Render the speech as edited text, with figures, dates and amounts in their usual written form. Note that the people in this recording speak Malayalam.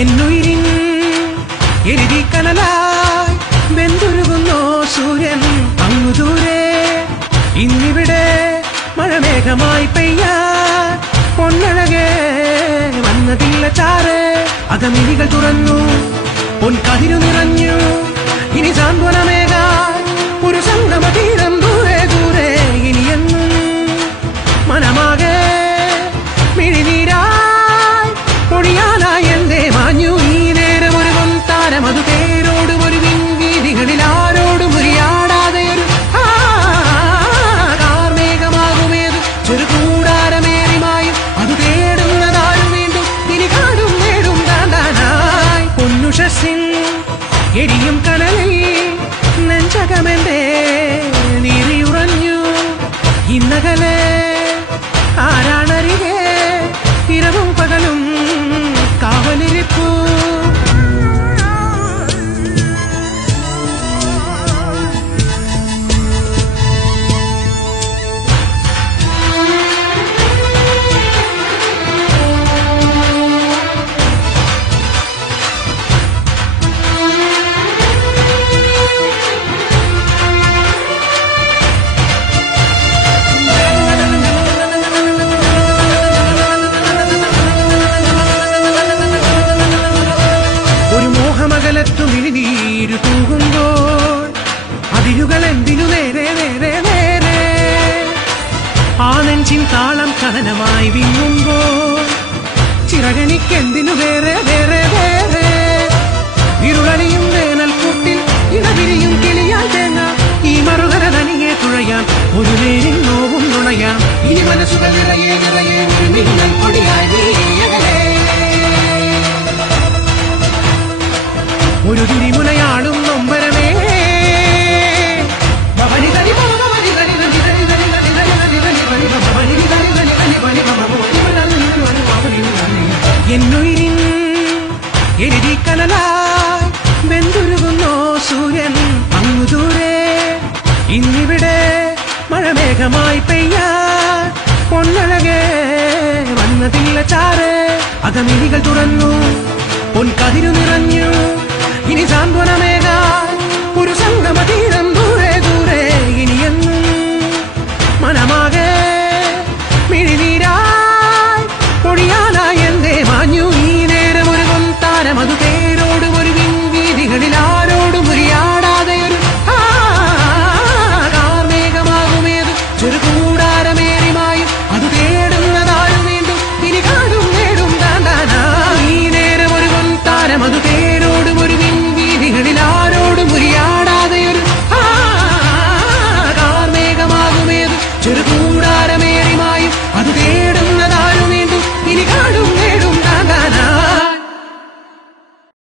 എന്നുയിരിൻ എരുതി കനലായി വെന്തുരുകുന്നോ സൂര്യൻ അങ്ങു ദൂരെ. ഇന്നിവിടെ മഴമേഘമായി പെയ്യാൻ പൊന്നഴകെ വന്നതില്ല ചാറ്. അകമിഴികൾ തുറന്നു പൊൻകതിരു നിറഞ്ഞു. ഇനി സാന്ത്വനമേകാൻ ഒരു സംഗമതീരം ദൂരെ ദൂരെ. ഇനിയെന്നും മനമാകെ മിഴിനീരായി പൊഴിയാനായി എന്തേ മാഞ്ഞു ഈ നേരം ഒരു പൊൻതാരം. അത് പേരോടും ഒരു വീതികളിൽ ആരോടും ഉരിയാടാതെ ഒരു കാർമേഘമാകുമേത് ചെറുകൂടാരമേറിമായും അത് തേടുന്നതാരും വീണ്ടും ഇനി കാടും നേടും താണ്ടാനായി. പൊന്നുഷസിൻ എരിയും കനലിൽ നെഞ്ചകമെന്റെ നീറിയുറഞ്ഞു. ഇന്നകലെ ആരാണരികെ ഇരവും പകലും കാവലിരിപ്പു. മിഴിനീരു തൂകുമ്പോൾ അതിരുകൾ എന്തിനു നേരെ നേരെ നേരെ. ആ നെഞ്ചിൻ താളം കഥനമായി വിങ്ങുമ്പോൾ ചിറകനിക്കെന്തിനു വേറെ വേറെ വേറെ. ഇരുളണിയും വേനൽക്കൂട്ടിൽ ഇടവിരിയും കിളിയാൽ തേങ്ങ ഈ മറുകര തനിയെ തുഴയാം ഒരു നേരിൽ നോവും നുണയാം. ഈ മനസ്സുകൾ നിറയെ നിറയെ ഒരു മിന്നൽ പൊടിയായി ഒരു തിരിമുനയാളും നൊമ്പരമേ. എന്നുയിരിൻ എരുതി കനലായി വെന്തുരുകുന്നോ സൂര്യൻ അങ്ങു ദൂരെ. ഇന്നിവിടെ മഴമേഘമായി പെയ്യാൻ പൊന്നഴകെ വന്നതില്ല ചാറ്. അകമിഴികൾ തുറന്നു പൊൻകതിരു നിറഞ്ഞു. ഇനി സാന്ത്വനമേകാൻ ഒരു സംഗമതീരം